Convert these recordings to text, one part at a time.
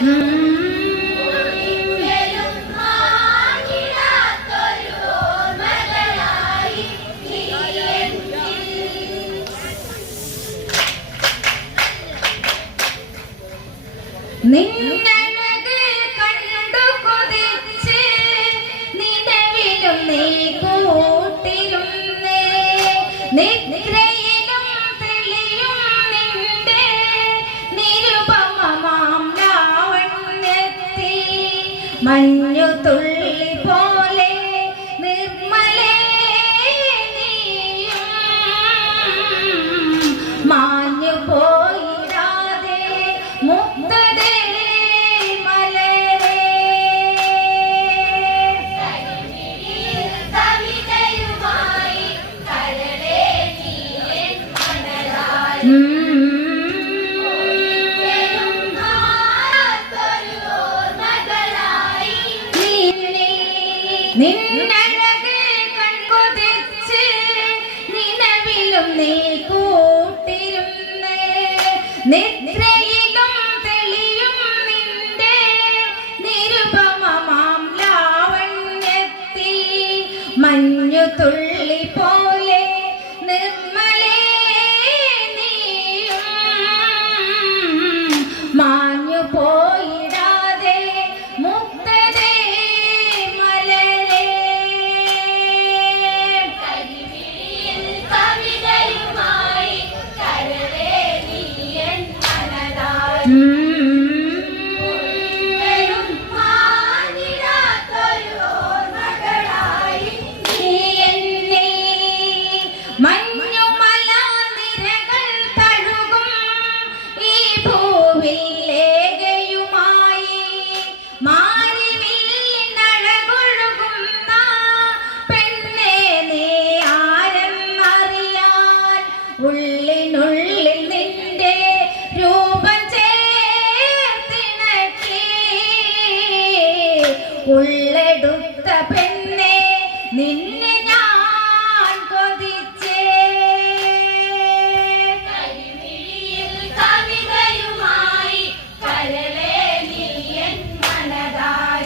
mm -hmm. നിന്നെ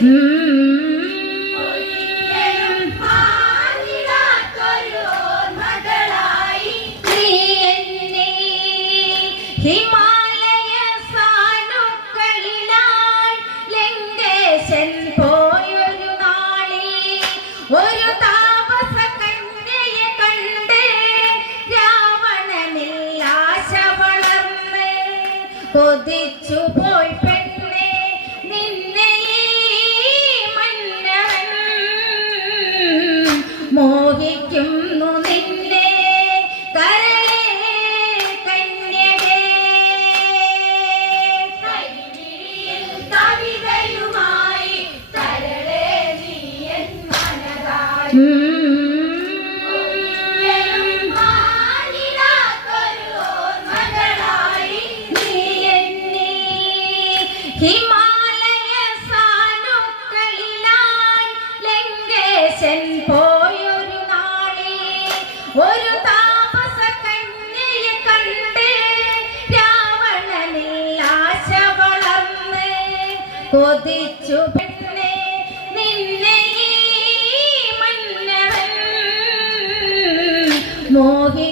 Mm-hmm. ചോദിച്ചു പെണ്ണെ നിന്നെ മോഹി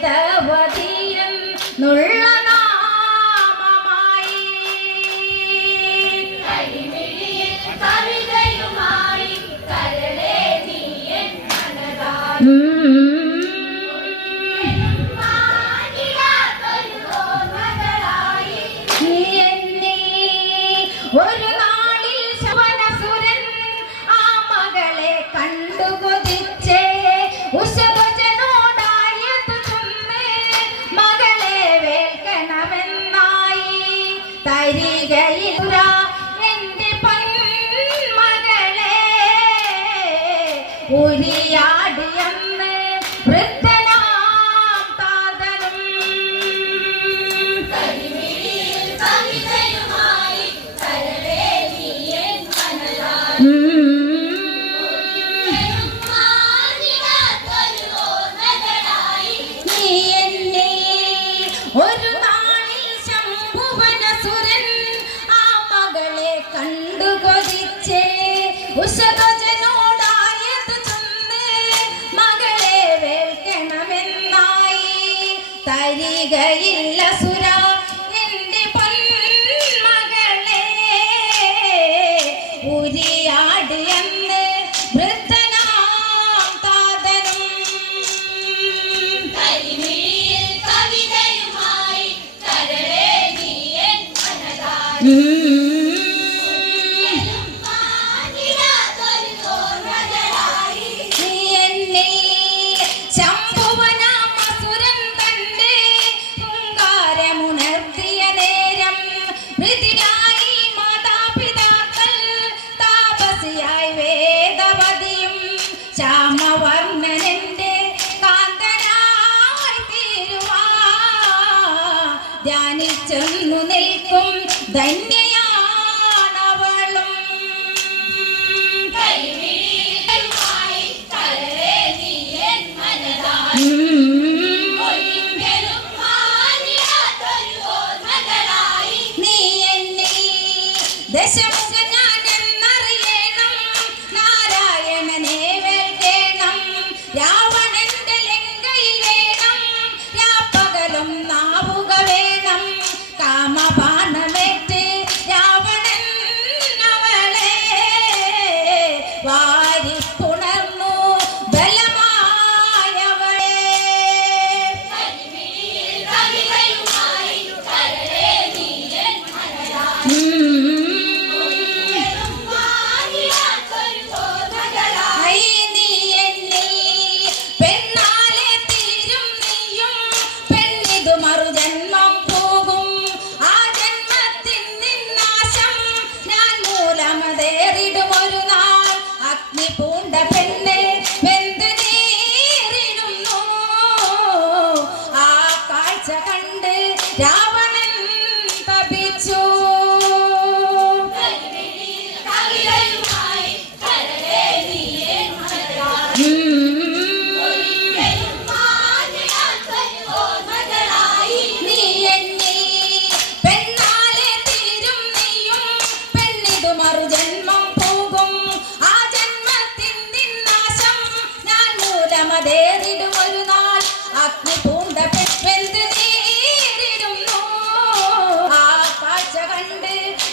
dou ஐயா ധ്യാനിച്ചെന്നു നിൽക്കും ധന്യ demorou.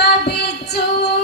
तभी चू